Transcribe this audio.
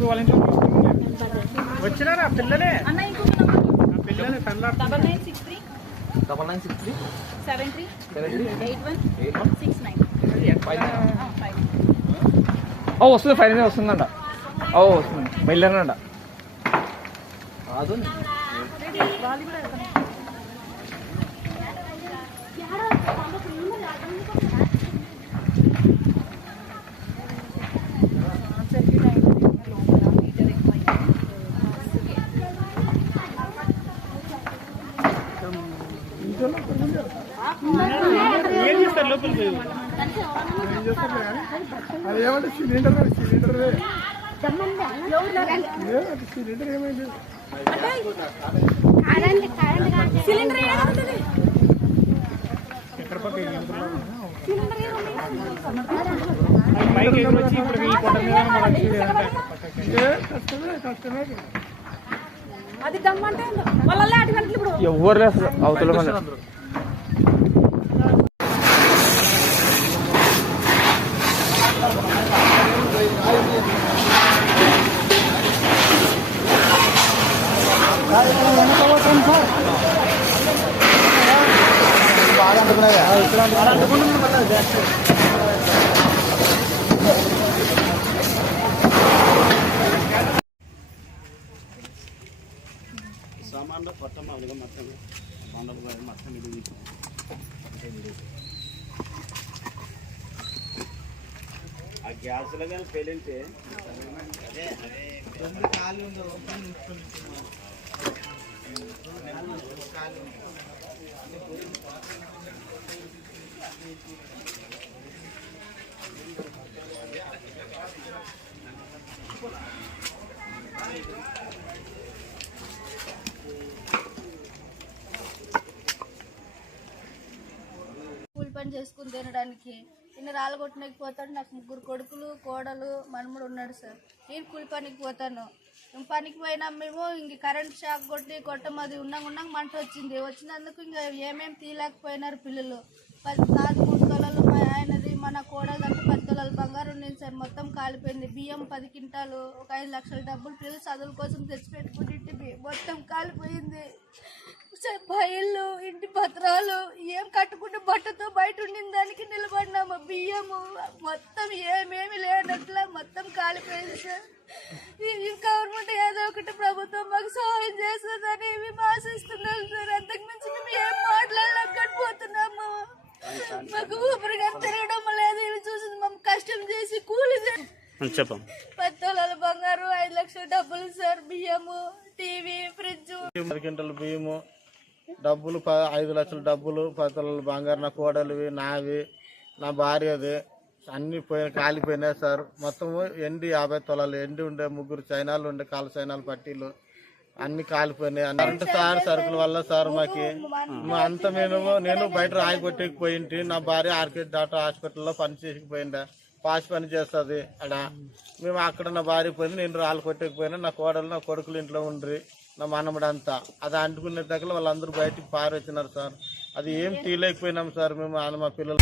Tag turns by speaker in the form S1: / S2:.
S1: ఇప్పుడు వాళ్ళ ఇంట్లో వచ్చినారా పిల్లలే?
S2: అన్న ఇంకొక నంబర్
S1: ఆ పిల్లలే తనలా
S3: double nine six three.
S2: Double nine
S3: six three.
S2: Seven three.
S3: Eight one.
S2: Eight one.
S3: Six
S2: nine.
S3: O వస్తుంది ఫైవ్ అనేది వస్తుందంట. ఓ వస్తుంది. బయలుదేరనంట కాదు
S2: వాళ్ళు కూడా
S4: అది ఏమంటే సిలిండర్ సిలిండర్ సిలిండర్ ఏమైంది?
S2: సిలిండర్ ఏడుంటుంది
S1: ఎక్కడ పక్క పైకి ఎగురు వచ్చి ఇప్పుడు ఈ కొండ మీద మనకి
S4: ఏ కష్టమే కష్టమే
S2: అది దమ్మంటే వాళ్ళ అటు గంటలు ఇప్పుడు
S3: ఎవరు లేదు అసలు అవతల మంది
S5: సామాన్లు కొత్త మామూలుగా మొత్తం మామూలుగా మొత్తం ఇది ఆ గ్యాస్లో కానీ పేలింటే అదే అదే
S6: కూలి చేసుకుని తినడానికి నిన్న రాళ్ళగొట్టడానికి పోతాడు. నాకు ముగ్గురు కొడుకులు కోడలు మనముడు ఉన్నాడు సార్. నేను కూలి పనికి పోతాను. పనికి పోయినా మేము ఇంక కరెంట్ షాక్ కొట్టి కొట్టం అది ఉన్నాం ఉన్నాక మంట వచ్చింది. వచ్చినందుకు ఇంకా ఏమేమి తీయలేకపోయినారు పిల్లలు. పది నాది మూడు తొలలు ఆయనది మన కోడలు అంటే పది తొలలు బంగారం ఉంది సార్. మొత్తం కాలిపోయింది. బియ్యం పది క్వింటాలు ఒక ఐదు లక్షల డబ్బులు పిల్లలు చదువుల కోసం తెచ్చిపెట్టుకుంటే మొత్తం కాలిపోయింది. సార్ బయళ్ళు ఇంటి పత్రాలు ఏం కట్టుకుంటే బట్టతో బయట ఉండిన దానికి నిలబడినాము బియ్యము? మొత్తం ఏమేమి లేనట్లా మొత్తం కాలిపోయింది సార్. గవర్నమెంట్ ఏదో ఒకటి ప్రభుత్వం మాకు సహాయం చేస్తుందని మేము ఆశిస్తున్నాం సార్. అంతకు మించి మేము ఏం మాట్లాడలేకపోతున్నాము మాకు ఊపిరిగా తిరగడం లేదు ఇవి చూసి మేము కష్టం చేసి కూలి చే-
S5: చెప్పం.
S6: పది తొలాల బంగారు ఐదు లక్షల డబ్బులు సార్ బియ్యము టీవీ ఫ్రిడ్జ్.
S4: బియ్యము డబ్బులు ప ఐదు లక్షల డబ్బులు పది తొలల బంగారు నా కోడలివి నావి నా భార్యది అన్ని పోయిన కాలిపోయినాయి సార్. మొత్తము ఎండి యాభై తొలాలు ఎండి ఉండే ముగ్గురు చైనాలు ఉండే కాళ్ళ చైనాలు పట్టీలు అన్ని కాలిపోయినాయి. అన్ని అంటే సార్ సరుకుల వల్ల సార్ మాకి మా అంత మేము నేను బయట రాయి కొట్టేకి పోయింటి. నా భార్య ఆర్కే డాక్టర్ హాస్పిటల్లో పని చేసిపోయిందా పాస్ పని చేస్తుంది అక్కడ మేము అక్కడ నా భార్య పోయింది నేను రాళ్ళు కొట్టేకపోయినా నా కోడలు నా కొడుకులు ఇంట్లో ఉండ్రి. నా మనముడు అది అంటుకునే దగ్గర వాళ్ళందరూ బయటికి పారొచ్చినారు సార్. అది ఏం తీయలేకపోయినాం సార్ మేము ఆ- మా పిల్లలు.